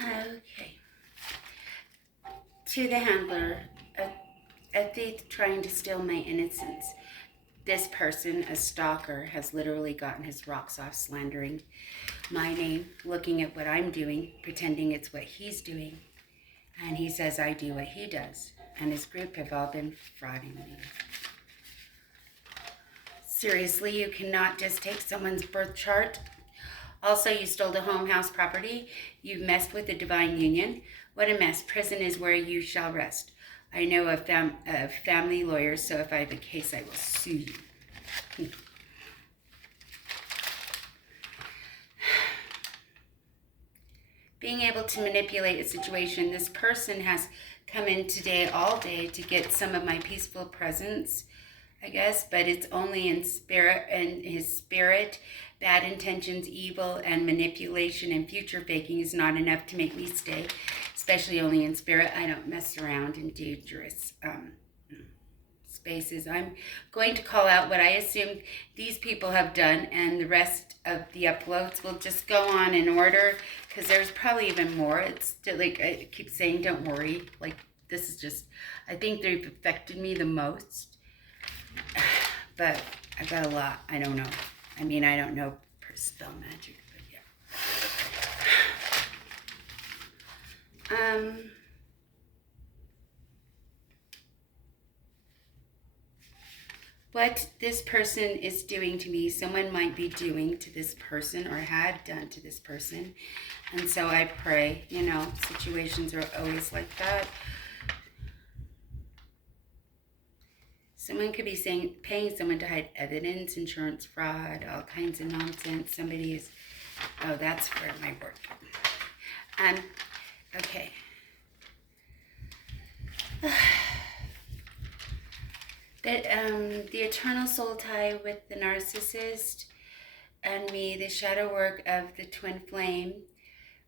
Okay. To the handler, a thief trying to steal my innocence. This person, a stalker, has literally gotten his rocks off slandering my name, looking at what I'm doing, pretending it's what he's doing. And he says I do what he does. And his group have all been frauding me. Seriously, you cannot just take someone's birth chart. Also, you stole a home, house, property. You messed with the divine union. What a mess. Prison is where you shall rest. I know of family lawyers, so if I have a case, I will sue you. Being able to manipulate a situation. This person has come in today, all day, to get some of my peaceful presence, I guess, but it's only in spirit, and his spirit. Bad intentions, evil, and manipulation and future faking is not enough to make me stay, especially only in spirit. I don't mess around in dangerous spaces. I'm going to call out what I assume these people have done, and the rest of the uploads will just go on in order, because there's probably even more. It's like I keep saying, don't worry. Like, this is just, I think they've affected me the most. But I got a lot. I don't know. I mean, I don't know per spell magic, but yeah. What this person is doing to me, someone might be doing to this person or had done to this person. And so I pray, situations are always like that. Someone could be paying someone to hide evidence, insurance fraud, all kinds of nonsense. Somebody is, oh, that's where my work. Okay. That the eternal soul tie with the narcissist and me, the shadow work of the twin flame,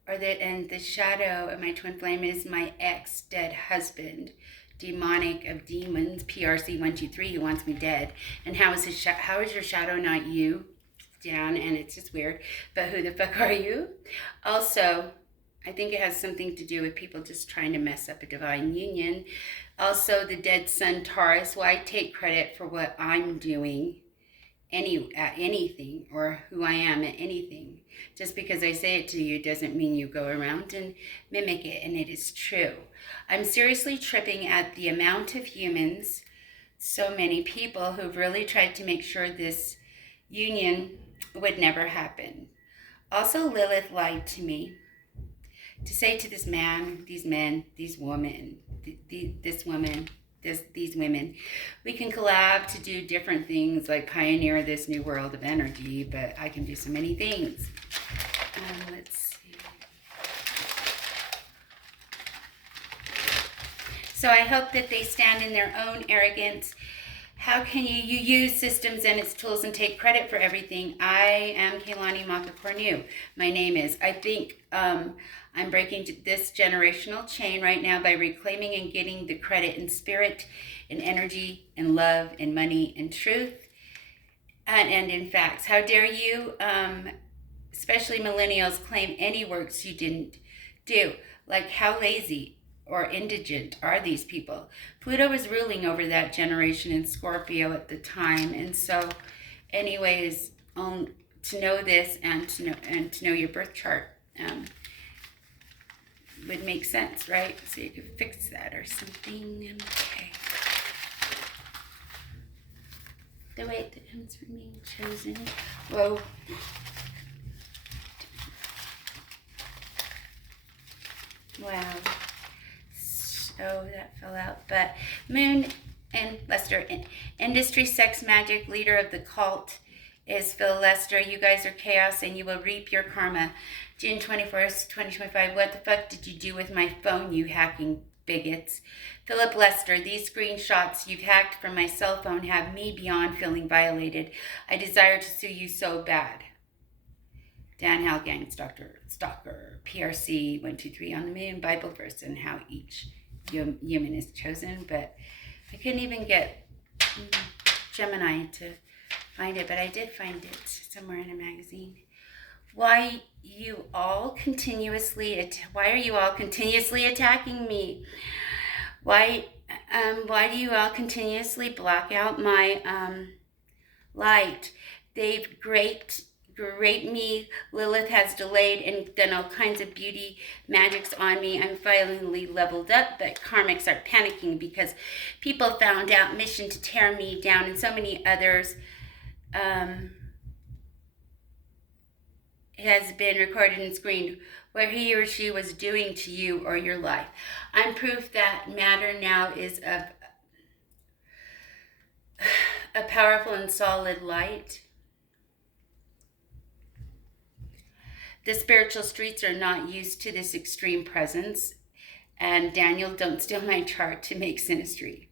and the shadow of my twin flame is my ex-dead husband. Demonic of demons, PRC 123, who wants me dead. And how is your shadow not you? Down, and it's just weird. But who the fuck are you? Also, I think it has something to do with people just trying to mess up a divine union. Also, the dead sun Taurus. Well, I take credit for what I'm doing at anything, or who I am at anything. Just because I say it to you doesn't mean you go around and mimic it, and it is true. I'm seriously tripping at the amount of humans, so many people who've really tried to make sure this union would never happen. Also, Lilith lied to me to say to this man, these men, these women, this woman, these women, we can collab to do different things, like pioneer this new world of energy, but I can do so many things. Let's see. So I hope that they stand in their own arrogance. How can you use systems and its tools and take credit for everything? I am Kaylani Maka Cornu. My name is. I think I'm breaking this generational chain right now by reclaiming and getting the credit in spirit, in energy, in love, in money, in truth, and in facts. How dare you, especially millennials, claim any works you didn't do? Like, how lazy or indigent are these people? Pluto was ruling over that generation in Scorpio at the time, and so, anyways, to know this and to know your birth chart would make sense, right? So you could fix that or something. Okay. The weight that comes from being chosen. Whoa. Wow. So that fell out. But Moon and Lester, industry, sex, magic, leader of the cult is Phil Lester. You guys are chaos and you will reap your karma. June 21st, 2025. What the fuck did you do with my phone, you hacking bigots? Philip Lester, these screenshots you've hacked from my cell phone have me beyond feeling violated. I desire to sue you so bad. Dan Halgang, Stalker, PRC 123 on the moon, Bible verse, and how each human is chosen. But I couldn't even get Gemini to find it, but I did find it somewhere in a magazine. Why why are you all continuously attacking me? Why do you all continuously block out my light? They've raped me. Lilith has delayed and done all kinds of beauty magics on me. I'm finally leveled up, but karmics are panicking because people found out mission to tear me down, and so many others has been recorded and screened what he or she was doing to you or your life. I'm proof that matter now is of a powerful and solid light. The spiritual streets are not used to this extreme presence. And Daniel, don't steal my chart to make synastry.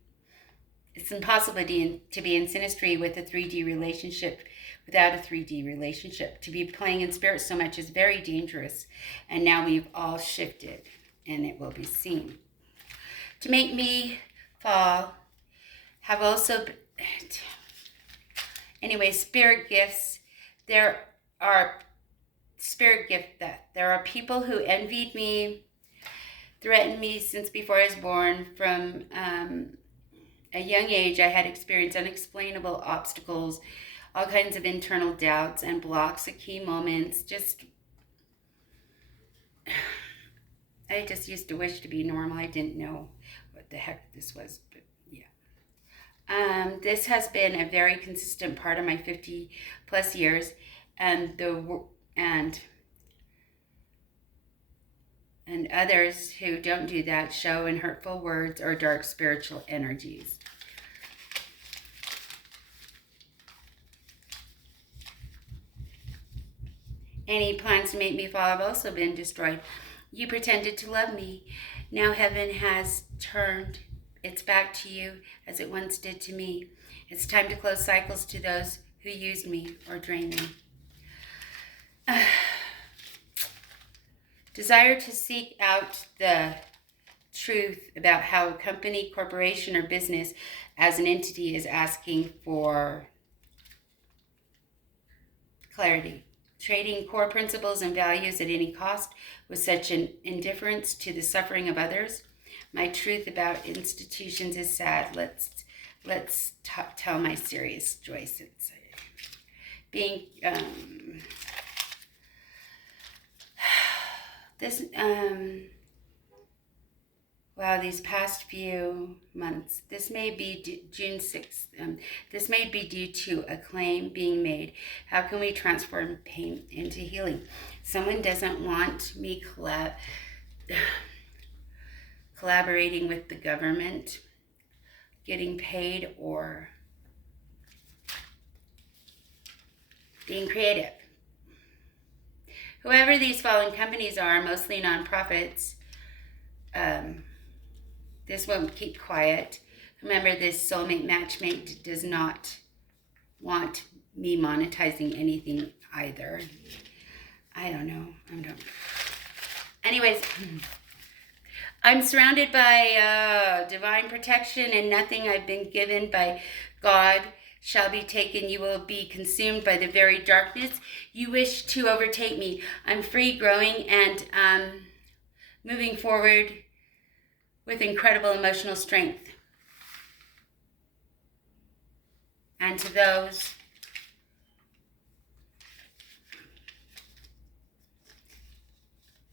It's impossible to be in synastry with a 3D relationship without a 3D relationship. To be playing in spirit so much is very dangerous. And now we've all shifted, and it will be seen. To make me fall have also... Anyway, spirit gifts. There are people who envied me, threatened me since before I was born. From a young age, I had experienced unexplainable obstacles, all kinds of internal doubts and blocks at key moments. I just used to wish to be normal. I didn't know what the heck this was, but yeah. This has been a very consistent part of my 50 plus years, and others who don't do that show in hurtful words or dark spiritual energies. Any plans to make me fall have also been destroyed. You pretended to love me. Now heaven has turned its back to you as it once did to me. It's time to close cycles to those who used me or drained me. Desire to seek out the truth about how a company, corporation, or business as an entity is asking for clarity. Trading core principles and values at any cost with such an indifference to the suffering of others. My truth about institutions is sad. Let's tell my serious Joyce. It's being these past few months, this may be June 6th, this may be due to a claim being made. How can we transform pain into healing? Someone doesn't want me collaborating with the government, getting paid, or being creative. Whoever these fallen companies are, mostly nonprofits, this won't keep quiet. Remember, this soulmate matchmate does not want me monetizing anything either. I don't know. Anyways, I'm surrounded by divine protection, and nothing I've been given by God shall be taken. You will be consumed by the very darkness you wish to overtake me. I'm free, growing, and moving forward with incredible emotional strength. And to those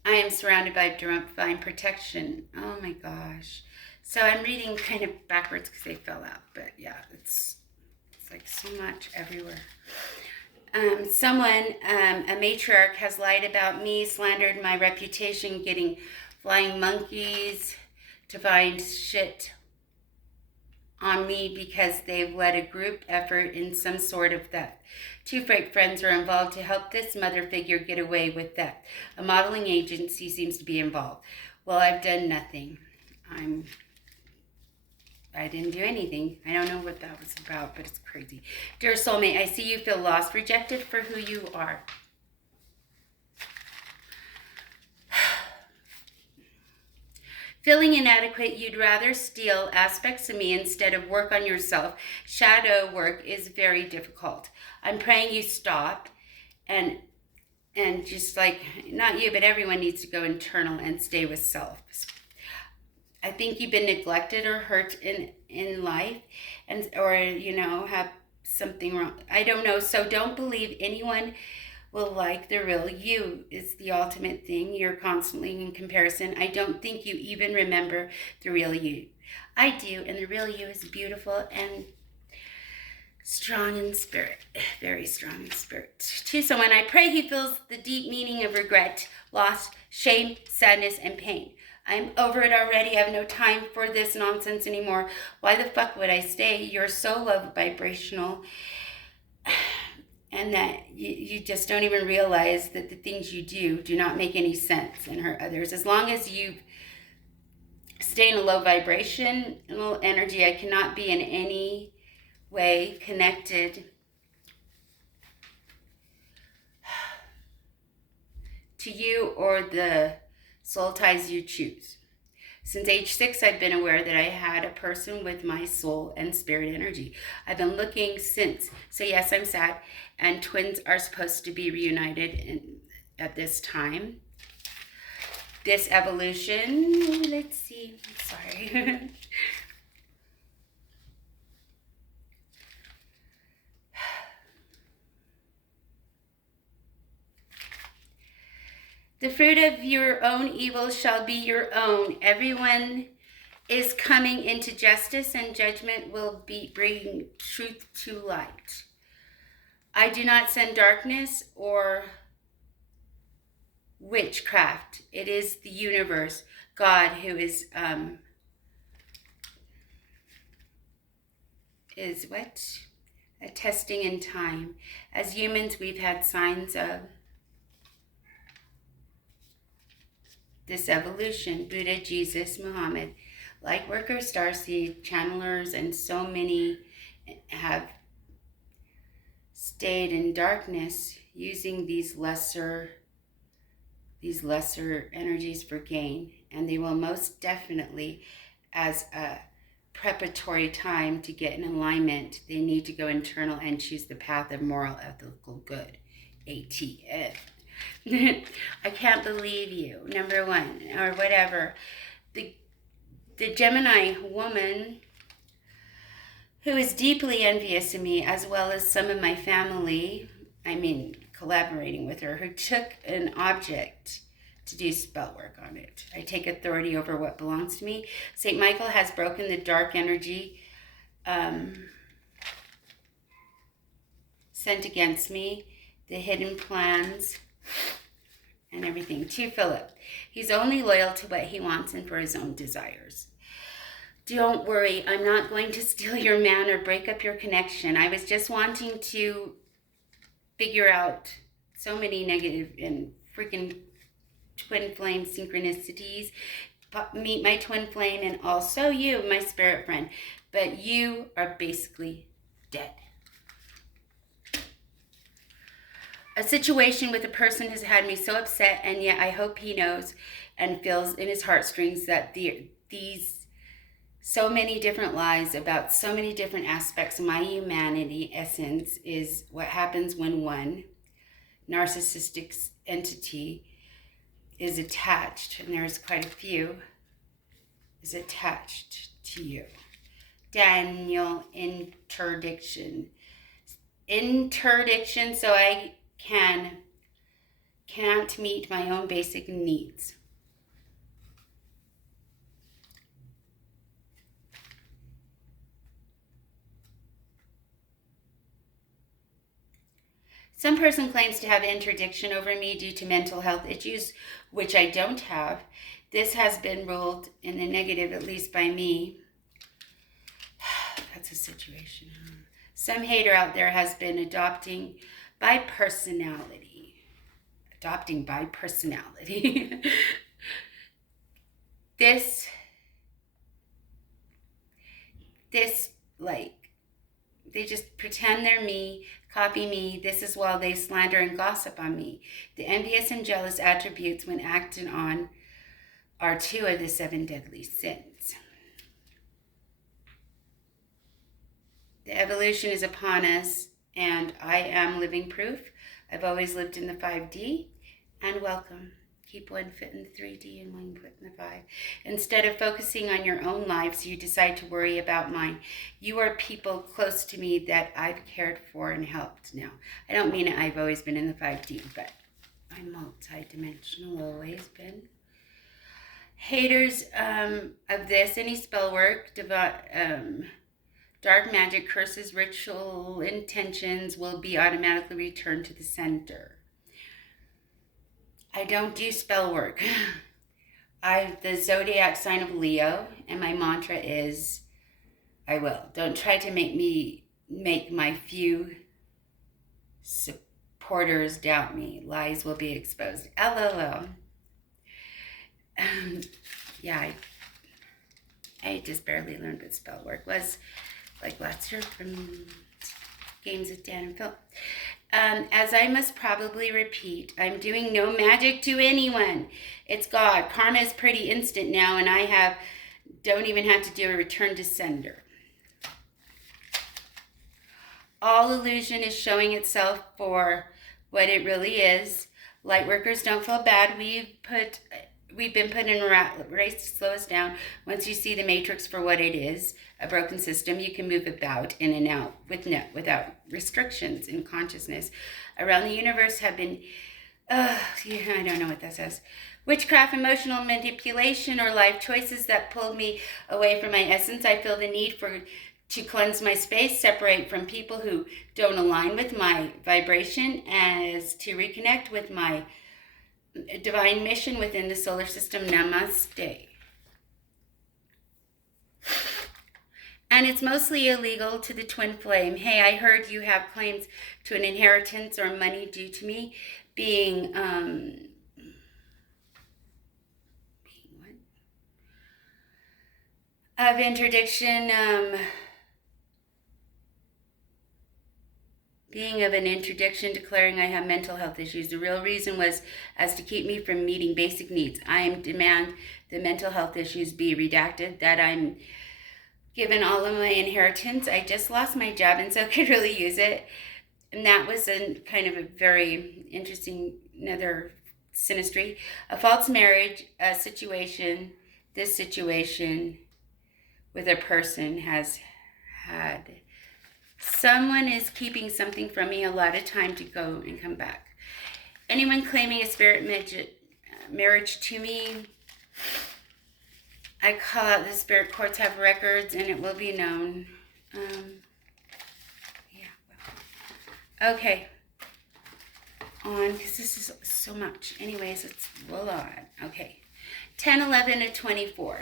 I am surrounded by divine protection. Oh my gosh. So I'm reading kind of backwards because they fell out, but yeah, it's like so much everywhere. Someone, a matriarch, has lied about me, slandered my reputation, getting flying monkeys to find shit on me because they've led a group effort in some sort of theft. 2 fake friends are involved to help this mother figure get away with theft. A modeling agency seems to be involved. Well, I've done nothing. I didn't do anything. I don't know what that was about, but it's crazy. Dear soulmate, I see you feel lost, rejected for who you are. Feeling inadequate, you'd rather steal aspects of me instead of work on yourself. Shadow work is very difficult. I'm praying you stop and And just like, not you, but everyone needs to go internal and stay with self. I think you've been neglected or hurt in life, and or have something wrong. I don't know. So don't believe anyone will like the real you is the ultimate thing. You're constantly in comparison. I don't think you even remember the real you. I do, and the real you is beautiful and strong in spirit, very strong in spirit. To someone, I pray he feels the deep meaning of regret, loss, shame, sadness, and pain. I'm over it already. I have no time for this nonsense anymore. Why the fuck would I stay? You're so low vibrational, and that you just don't even realize that the things you do not make any sense and hurt others. As long as you stay in a low vibration, a low energy, I cannot be in any way connected to you or the soul ties you choose. Since age 6, I've been aware that I had a person with my soul and spirit energy. I've been looking since. So yes, I'm sad. And twins are supposed to be reunited at this time. This evolution, let's see, sorry. The fruit of your own evil shall be your own. Everyone is coming into justice, and judgment will bring truth to light. I do not send darkness or witchcraft. It is the universe, God, who is what? A testing in time. As humans, we've had signs of this evolution. Buddha, Jesus, Muhammad, light workers, starseed, channelers, and so many have stayed in darkness using these lesser energies for gain. And they will most definitely, as a preparatory time to get in alignment, they need to go internal and choose the path of moral, ethical good. ATF. I can't believe you, number one, or whatever. The Gemini woman who is deeply envious of me, as well as some of my family, collaborating with her, who took an object to do spell work on it. I take authority over what belongs to me. St. Michael has broken the dark energy sent against me, the hidden plans, and everything. To Philip, he's only loyal to what he wants and for his own desires. Don't worry, I'm not going to steal your man or break up your connection. I was just wanting to figure out so many negative and freaking twin flame synchronicities. Meet my twin flame and also you, my spirit friend. But you are basically dead. A situation with a person has had me so upset, and yet I hope he knows and feels in his heartstrings that these so many different lies about so many different aspects of my humanity essence is what happens when one narcissistic entity is attached, and there's quite a few, is attached to you. Daniel, interdiction, so I can't meet my own basic needs. Some person claims to have interdiction over me due to mental health issues, which I don't have. This has been ruled in the negative, at least by me. That's a situation. Some hater out there has been adopting by personality. This, like, they just pretend they're me, copy me. This is while they slander and gossip on me. The envious and jealous attributes, when acted on, are 2 of the 7 deadly sins. The evolution is upon us, and I am living proof I've always lived in the 5D, and welcome. Keep one foot in the 3D and one foot in the 5. Instead of focusing on your own lives, you decide to worry about mine. You are people close to me that I've cared for and helped. Now, I don't mean I've always been in the 5D, but I'm multi-dimensional, always been. Haters of this, any spell work, dark magic, curses, ritual intentions will be automatically returned to the center. I don't do spell work. I'm the zodiac sign of Leo, and my mantra is, I will. Don't try to make my few supporters doubt me. Lies will be exposed. LOL. Yeah, I just barely learned what spell work was, like last year from Games with Dan and Phil. As I must probably repeat, I'm doing no magic to anyone. It's God. Karma is pretty instant now, and I don't even have to do a return to sender. All illusion is showing itself for what it really is. Lightworkers, don't feel bad. We've been put in a race to slow us down. Once you see the matrix for what it is, a broken system, you can move about in and out without restrictions in consciousness. Around the universe have been, I don't know what that says. Witchcraft, emotional manipulation, or life choices that pulled me away from my essence. I feel the need to cleanse my space, separate from people who don't align with my vibration, as to reconnect with my divine mission within the solar system. Namaste. And it's mostly illegal to the twin flame. Hey, I heard you have claims to an inheritance or money due to me being what? Of interdiction, being of an interdiction, declaring I have mental health issues. The real reason was as to keep me from meeting basic needs. I demand the mental health issues be redacted, that I'm given all of my inheritance. I just lost my job and so could really use it. And that was a kind of a very interesting, another synastry. A false marriage situation, this situation with a person has had. Someone is keeping something from me, a lot of time to go and come back. Anyone claiming a spirit marriage to me, I call out the spirit courts have records and it will be known. Okay. On, because this is so much. Anyways, let's roll on. Okay. 10, 11, and 24.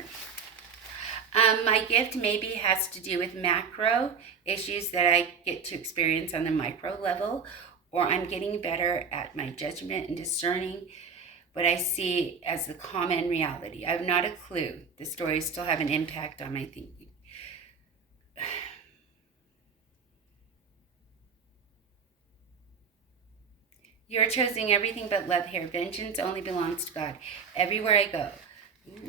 My gift maybe has to do with macro issues that I get to experience on the micro level, or I'm getting better at my judgment and discerning what I see as the common reality. I have not a clue. The stories still have an impact on my thinking. You're choosing everything but love here. Vengeance only belongs to God. Everywhere I go.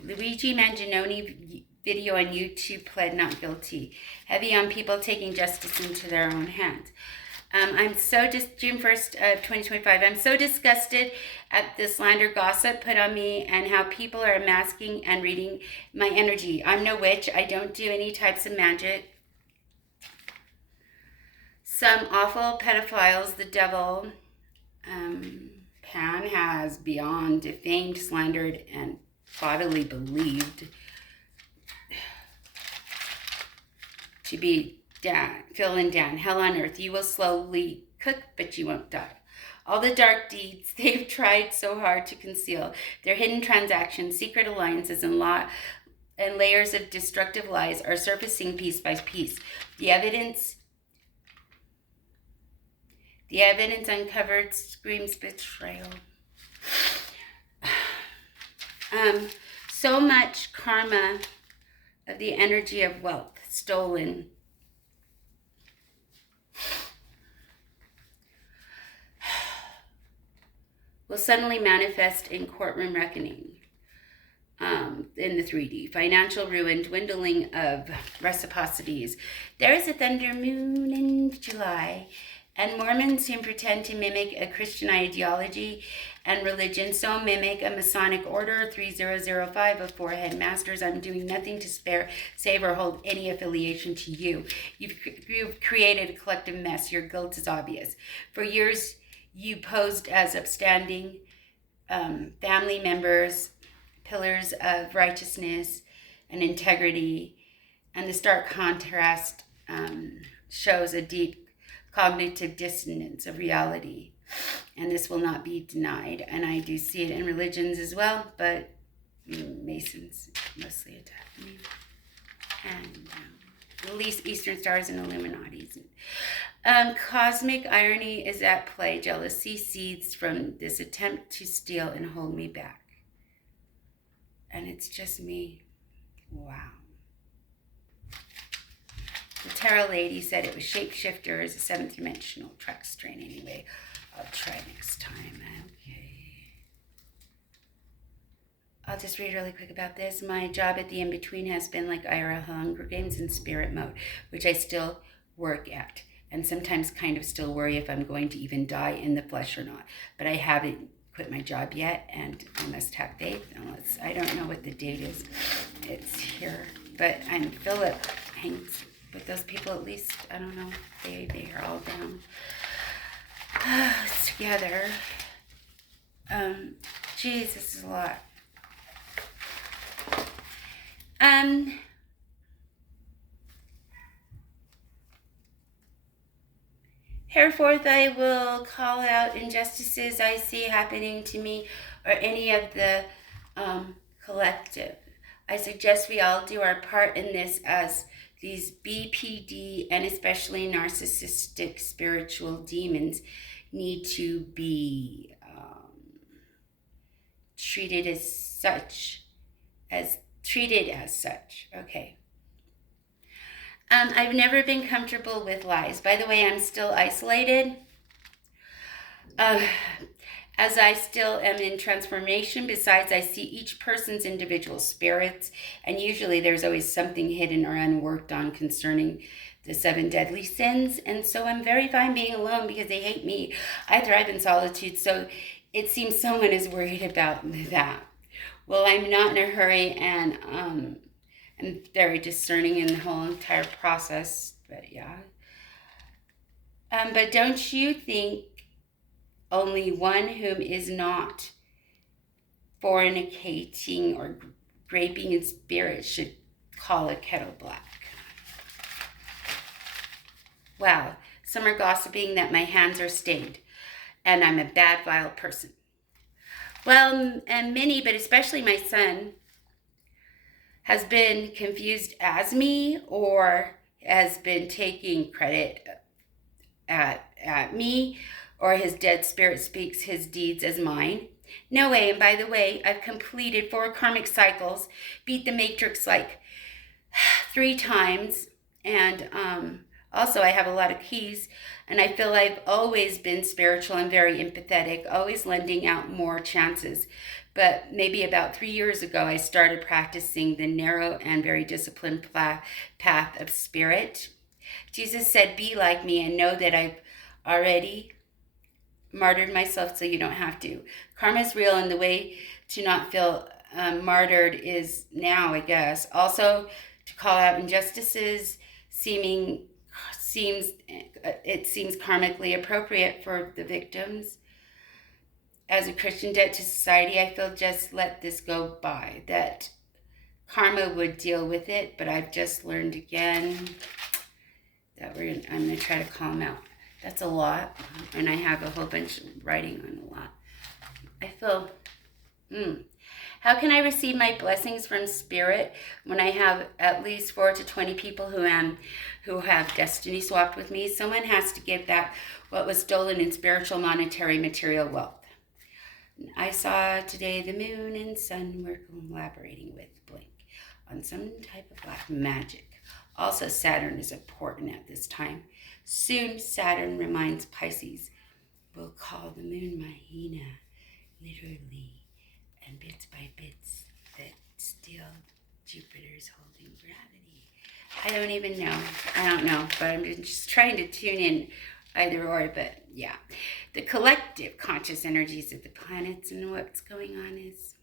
Luigi Manginoni video on YouTube pled not guilty. Heavy on people taking justice into their own hands. June 1st of 2025, I'm so disgusted at the slander gossip put on me and how people are masking and reading my energy. I'm no witch. I don't do any types of magic. Some awful pedophiles, the devil, Pan has beyond defamed, slandered, and bodily believed to be Phil and Dan, hell on earth. You will slowly cook, but you won't die. All the dark deeds they've tried so hard to conceal, their hidden transactions, secret alliances, and layers of destructive lies are surfacing piece by piece. The evidence uncovered screams betrayal. So much karma of the energy of wealth stolen. Will suddenly manifest in courtroom reckoning in the 3D. Financial ruin, dwindling of reciprocities. There is a thunder moon in July, And Mormons who pretend to mimic a Christian ideology and religion, so mimic a Masonic order 3005 of forehead masters. I'm doing nothing to spare, save, or hold any affiliation to you. You've created a collective mess. Your guilt is obvious. For years, you posed as upstanding family members, pillars of righteousness and integrity, and the stark contrast shows a deep cognitive dissonance of reality, and this will not be denied. And I do see it in religions as well, but Masons mostly attack me, and the least Eastern Stars and Illuminati's. Cosmic irony is at play. Jealousy seethes from this attempt to steal and hold me back. And it's just me. Wow. The tarot lady said it was shapeshifters, a seventh dimensional track strain. Anyway, I'll try next time. Okay. I'll just read really quick about this. My job at the in-between has been like Ira Hunger Games in spirit mode, which I still work at, and sometimes kind of still worry if I'm going to even die in the flesh or not. But I haven't quit my job yet, and I must have faith. Unless, I don't know what the date is. It's here. But I'm Philip hangs with those people at least. I don't know. They are all down together. Geez, this is a lot. Henceforth I will call out injustices I see happening to me or any of the collective. I suggest we all do our part in this, as these BPD and especially narcissistic spiritual demons need to be treated as such. Okay. I've never been comfortable with lies. By the way, I'm still isolated, as I still am in transformation. Besides, I see each person's individual spirits, and usually there's always something hidden or unworked on concerning the 7 deadly sins. And so I'm very fine being alone because they hate me. I thrive in solitude, so it seems someone is worried about that. Well, I'm not in a hurry, and I'm very discerning in the whole entire process, but yeah. But don't you think only one whom is not fornicating or graping in spirit should call a kettle black? Wow, some are gossiping that my hands are stained and I'm a bad, vile person. Well, and many, but especially my son, has been confused as me or has been taking credit at me, or his dead spirit speaks his deeds as mine. No way. And by the way, I've completed 4 karmic cycles, beat the matrix like 3 times, and also I have a lot of keys, and I feel I've always been spiritual and very empathetic, always lending out more chances. But maybe about 3 years ago, I started practicing the narrow and very disciplined path of spirit. Jesus said, be like me, and know that I've already martyred myself so you don't have to. Karma is real, and the way to not feel martyred is now, I guess. Also, to call out injustices seems karmically appropriate for the victims. As a Christian debt to society, I feel just let this go by, that karma would deal with it, but I've just learned again that I'm going to try to call them out. That's a lot, and I have a whole bunch of writing on a lot. I feel, how can I receive my blessings from spirit when I have at least 4 to 20 people who have destiny swapped with me? Someone has to give back what was stolen in spiritual, monetary, material wealth. I saw today the moon and sun were collaborating with Blink on some type of black magic. Also, Saturn is important at this time. Soon, Saturn reminds Pisces, we'll call the moon Mahina, literally, and bits by bits that steal Jupiter's holding gravity. I don't even know. I don't know, but I'm just trying to tune in either or, but yeah. The collective conscious energies of the planets and what's going on is,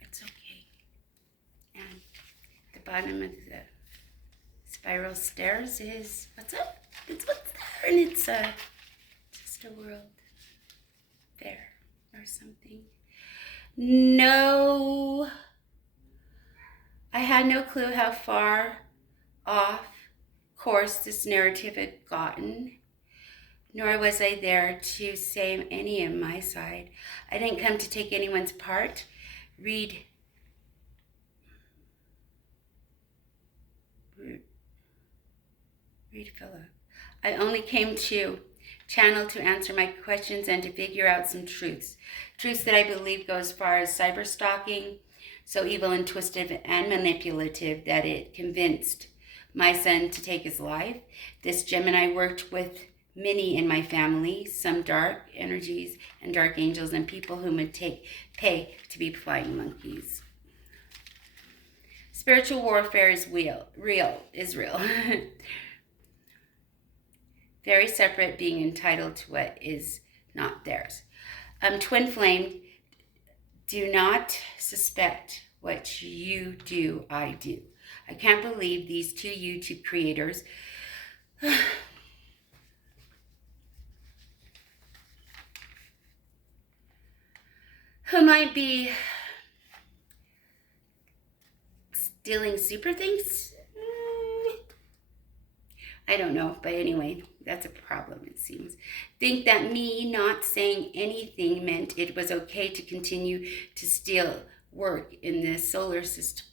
it's okay. And the bottom of the spiral stairs is, what's up? It's what's there, and it's just a world there or something. No, I had no clue how far off course this narrative had gotten, nor was I there to say any of my side. I didn't come to take anyone's part. Read Philip. I only came to channel to answer my questions and to figure out some truths. Truths that I believe go as far as cyber stalking, so evil and twisted and manipulative that it convinced my son to take his life. This Gemini worked with many in my family, some dark energies and dark angels and people who would pay to be flying monkeys. Spiritual warfare is real. Very separate, being entitled to what is not theirs. Twin flame, do not suspect what you do, I do. I can't believe these two YouTube creators who might be stealing super things. I don't know, but anyway, that's a problem, it seems. Think that me not saying anything meant it was okay to continue to steal work in the solar system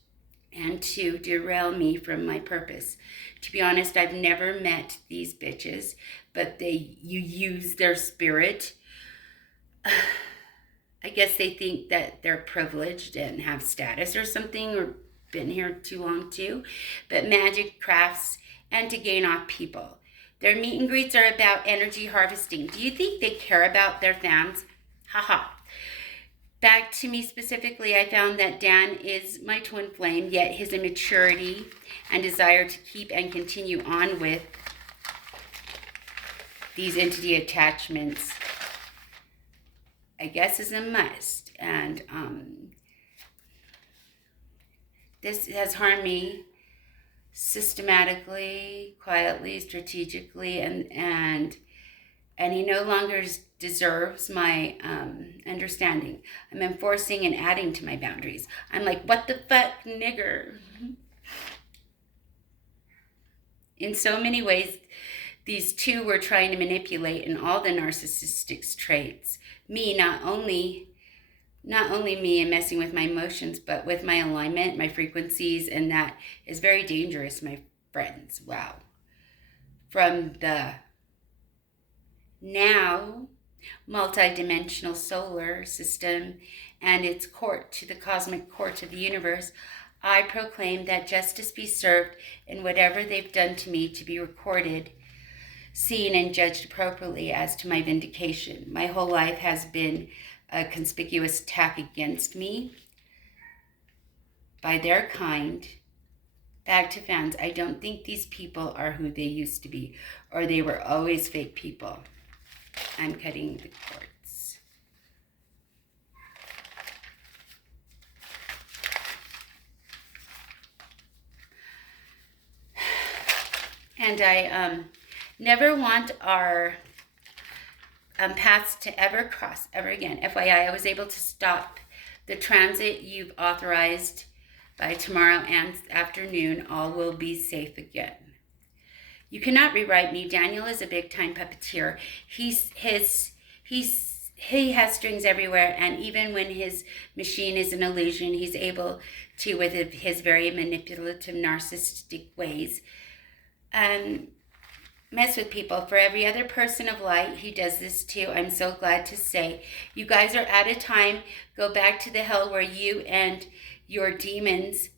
and to derail me from my purpose. To be honest, I've never met these bitches, but you use their spirit. I guess they think that they're privileged and have status or something, or been here too long too. But magic, crafts, and to gain off people. Their meet and greets are about energy harvesting. Do you think they care about their fans? Haha. Back to me specifically, I found that Dan is my twin flame, yet his immaturity and desire to keep and continue on with these entity attachments, I guess, is a must. And this has harmed me systematically, quietly, strategically, and he no longer deserves my understanding. I'm enforcing and adding to my boundaries. I'm like, what the fuck, nigger? In so many ways, these two were trying to manipulate in all the narcissistic traits. Me, not only me and messing with my emotions, but with my alignment, my frequencies, and that is very dangerous, my friends. Wow. From the now multidimensional solar system and its court to the cosmic court of the universe, I proclaim that justice be served in whatever they've done to me, to be recorded, seen, and judged appropriately as to my vindication. My whole life has been a conspicuous attack against me by their kind. Back to fans, I don't think these people are who they used to be, or they were always fake people. I'm cutting the cords. And I never want our paths to ever cross ever again. FYI, I was able to stop the transit you've authorized by tomorrow and afternoon. All will be safe again. You cannot rewrite me. Daniel is a big-time puppeteer. He has strings everywhere, and even when his machine is an illusion, he's able to, with his very manipulative, narcissistic ways, mess with people. For every other person of light, he does this too. I'm so glad to say. You guys are out of time. Go back to the hell where you and your demons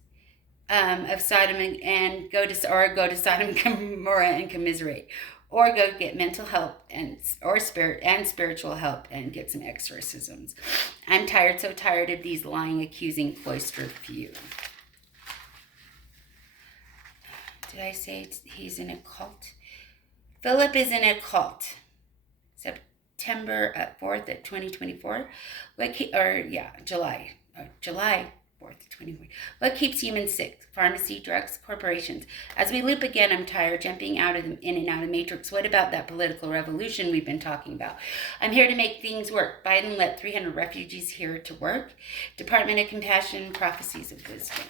of Sodom and go to Sodom and Gomorrah and commiserate, or go get mental help or spiritual help and get some exorcisms. I'm tired, so tired of these lying, accusing, cloistered few. Did I say he's in a cult? Philip is in a cult. September 4th of 2024. July 4th, 2024. What keeps humans sick? Pharmacy, drugs, corporations. As we loop again, I'm tired jumping in and out of Matrix. What about that political revolution we've been talking about? I'm here to make things work. Biden let 300 refugees here to work. Department of Compassion, prophecies of wisdom.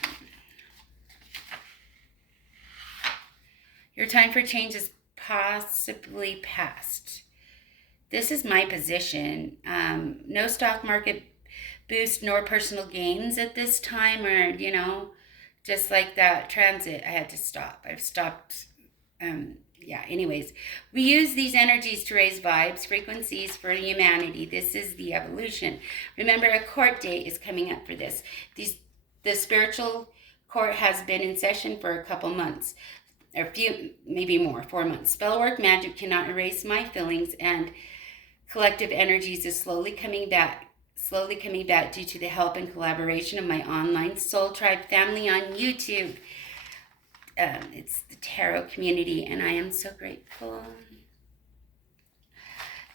Your time for change is possibly past. This is my position. No stock market boost nor personal gains at this time, or, just like that transit, I had to stop. I've stopped. Anyways, we use these energies to raise vibes, frequencies for humanity. This is the evolution. Remember, a court date is coming up for this. The spiritual court has been in session for a couple months. Or a few, maybe more, 4 months. Spell work magic cannot erase my feelings, and collective energies is slowly coming back due to the help and collaboration of my online Soul Tribe family on YouTube. It's the tarot community, and I am so grateful.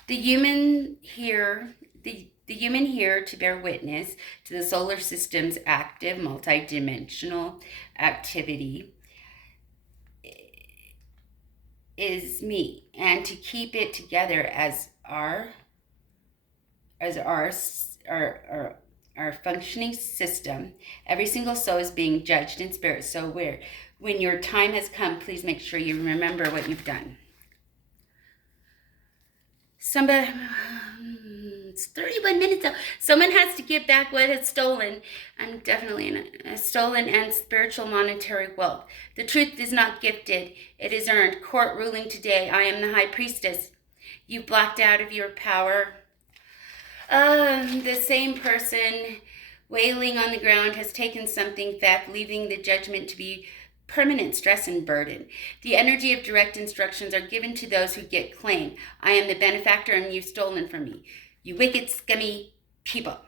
The human here to bear witness to the solar system's active multidimensional activity is me, and to keep it together as our functioning system. Every single soul is being judged in spirit. So when your time has come, please make sure you remember what you've done. It's 31 minutes out. Someone has to give back what is stolen. I'm definitely in a stolen and spiritual monetary wealth. The truth is not gifted. It is earned. Court ruling today. I am the high priestess. You've blocked out of your power. The same person wailing on the ground has taken something, theft, leaving the judgment to be permanent stress and burden. The energy of direct instructions are given to those who get claim. I am the benefactor and you've stolen from me. You wicked, scummy people.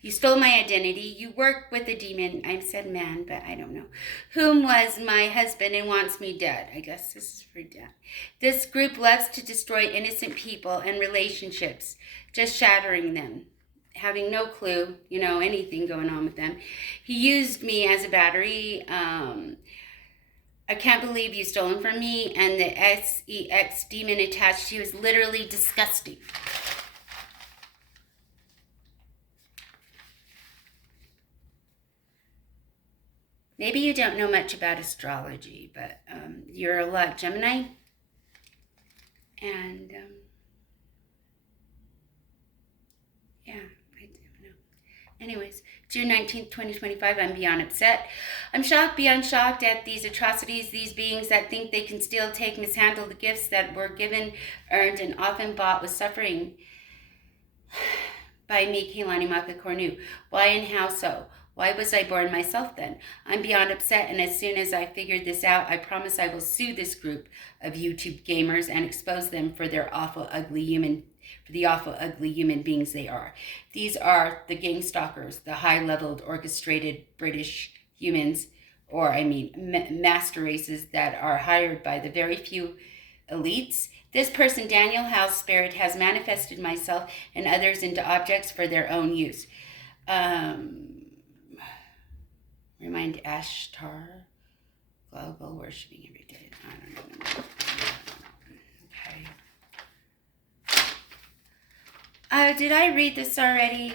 You stole my identity. You work with a demon. I said man, but I don't know. Whom was my husband and wants me dead. I guess this is for death. This group loves to destroy innocent people and relationships, just shattering them, having no clue, anything going on with them. He used me as a battery. I can't believe you stolen from me, and the SEX demon attached to you is literally disgusting. Maybe you don't know much about astrology, but you're a lot Gemini. And I don't know. Anyways, June 19th, 2025, I'm beyond upset. I'm shocked beyond shocked at these atrocities, these beings that think they can still take, mishandle the gifts that were given, earned, and often bought with suffering. By me, Kaylani Maka Cornu. Why and how so? Why was I born myself then? I'm beyond upset, and as soon as I figured this out, I promise I will sue this group of YouTube gamers and expose them for the awful, ugly human beings they are. These are the gang stalkers, the high-leveled, orchestrated British humans, master races that are hired by the very few elites. This person, Daniel Howell's spirit, has manifested myself and others into objects for their own use. Remind Ashtar, global worshiping every day. I don't know. Okay. Did I read this already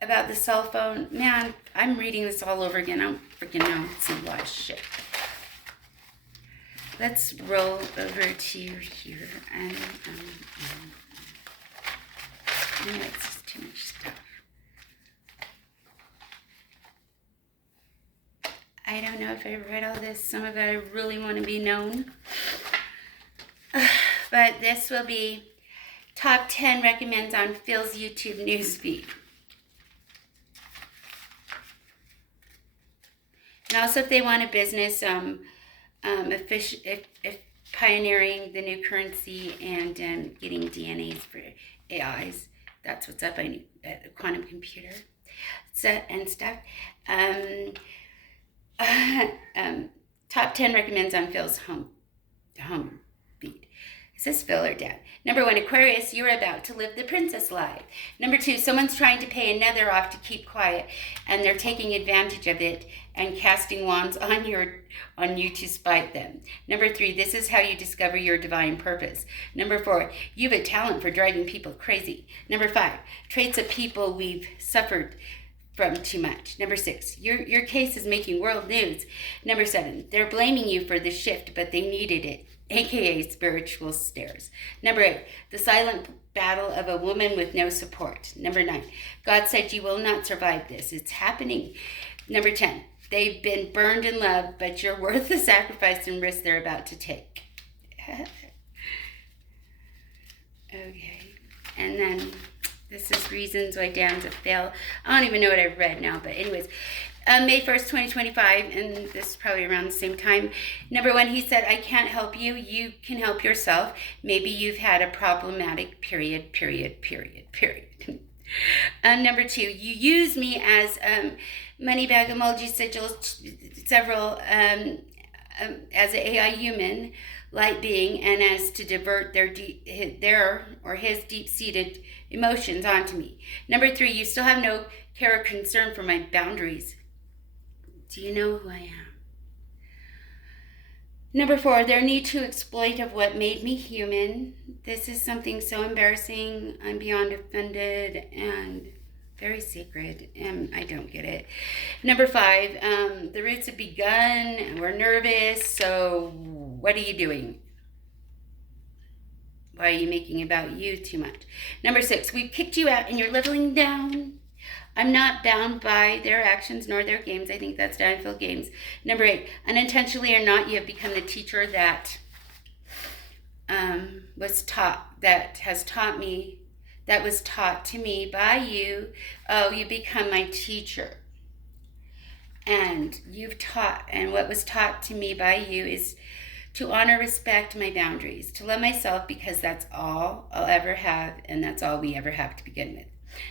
about the cell phone? Man, I'm reading this all over again. I don't freaking know. It's a lot of shit. Let's roll over to here. It's just too much stuff. I don't know if I read all this. Some of it I really want to be known. But this will be top 10 recommends on Phil's YouTube newsfeed. And also if they want a business, if pioneering the new currency and getting DNAs for AIs, that's what's up. I need a quantum computer and stuff. Top 10 recommends on Phil's home feed. says Phil or Dad. Number 1, Aquarius, you're about to live the princess life. Number 2, someone's trying to pay another off to keep quiet, and they're taking advantage of it and casting wands on you to spite them. Number 3, this is how you discover your divine purpose. Number 4, you have a talent for driving people crazy. Number 5, traits of people we've suffered from too much. Number 6, your case is making world news. Number 7, they're blaming you for the shift, but they needed it, aka spiritual stairs. Number 8, the silent battle of a woman with no support. Number 9, God said you will not survive this. It's happening. Number 10, they've been burned in love, but you're worth the sacrifice and risk they're about to take. Okay, and then this is reasons why Dan's a fail. I don't even know what I've read now, but anyways. May 1st, 2025, and this is probably around the same time. Number 1, he said, I can't help you. You can help yourself. Maybe you've had a problematic period. Number 2, you use me as money bag emoji sigils, several, as an AI human, light being, and as to divert their or his deep-seated emotions onto me. Number 3, you still have no care or concern for my boundaries. Do you know who I am? Number 4, their need to exploit of what made me human. This is something so embarrassing. I'm beyond offended and very sacred, and I don't get it. Number 5, the roots have begun, and we're nervous, so what are you doing? Why are you making about you too much? Number 6, we've kicked you out and you're leveling down. I'm not bound by their actions nor their games. I think that's downfield games. Number 8, unintentionally or not, you have become the teacher that was taught to me by you. Oh, you become my teacher. And what was taught to me by you is to honor, respect my boundaries, to love myself because that's all I'll ever have, and that's all we ever have to begin with.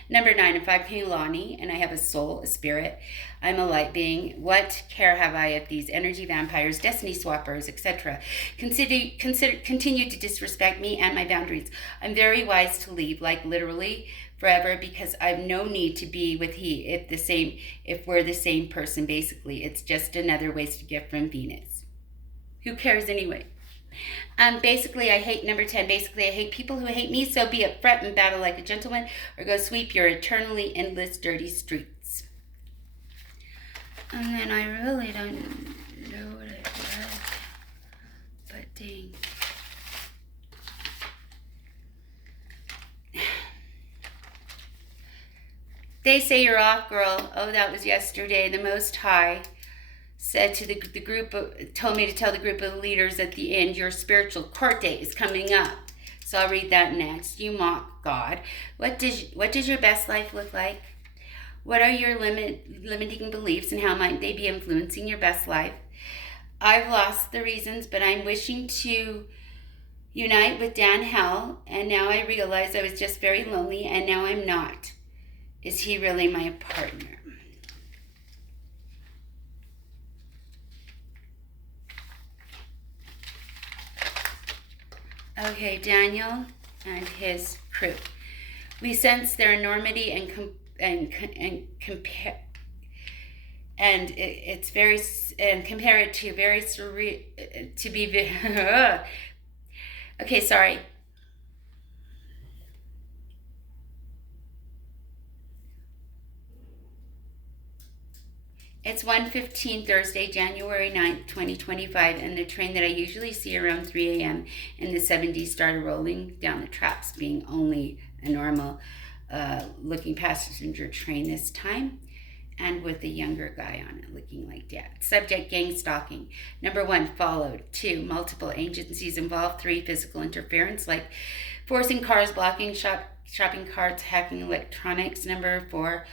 Number 9, if I'm Kehlani and I have a soul, a spirit, I'm a light being. What care have I of these energy vampires, destiny swappers, etc.? Continue to disrespect me and my boundaries. I'm very wise to leave, like literally forever, because I've no need to be with he if we're the same person. Basically, it's just another wasted gift from Venus. Who cares anyway? Basically, I hate number 10. Basically, I hate people who hate me, so be upfront and battle like a gentleman, or go sweep your eternally endless dirty streets. And then I really don't know what I read, but dang. They say you're off, girl. Oh, that was yesterday. The Most High said to the group, told me to tell the group of leaders at the end, your spiritual court date is coming up. So I'll read that next. You mock God. What does your best life look like? What are your limiting beliefs and how might they be influencing your best life? I've lost the reasons, but I'm wishing to unite with Dan Howell, and now I realize I was just very lonely, and now I'm not. Is he really my partner? Okay, Daniel and his crew. We sense their enormity and compare it to very surreal to be. Okay, sorry. It's 1:15 Thursday, January 9th, 2025, and the train that I usually see around 3 a.m. in the 70s started rolling down the tracks, being only a normal looking passenger train this time, and with a younger guy on it looking like Dad. Subject, gang stalking. Number 1, followed. 2, multiple agencies involved. 3, physical interference, like forcing cars, blocking shopping carts, hacking electronics. Number 4,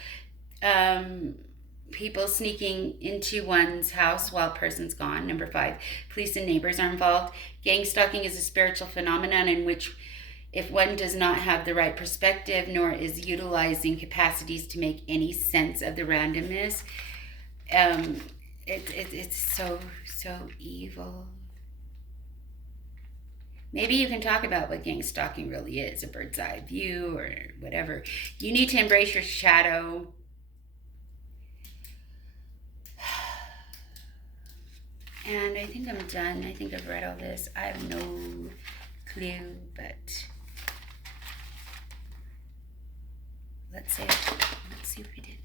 people sneaking into one's house while person's gone. Number 5, police and neighbors are involved. Gang stalking is a spiritual phenomenon in which, if one does not have the right perspective nor is utilizing capacities to make any sense of the randomness, it's so evil. Maybe you can talk about what gang stalking really is, a bird's eye view or whatever. You need to embrace your shadow. And I think I'm done. I think I've read all this. I have no clue, but let's see if we did.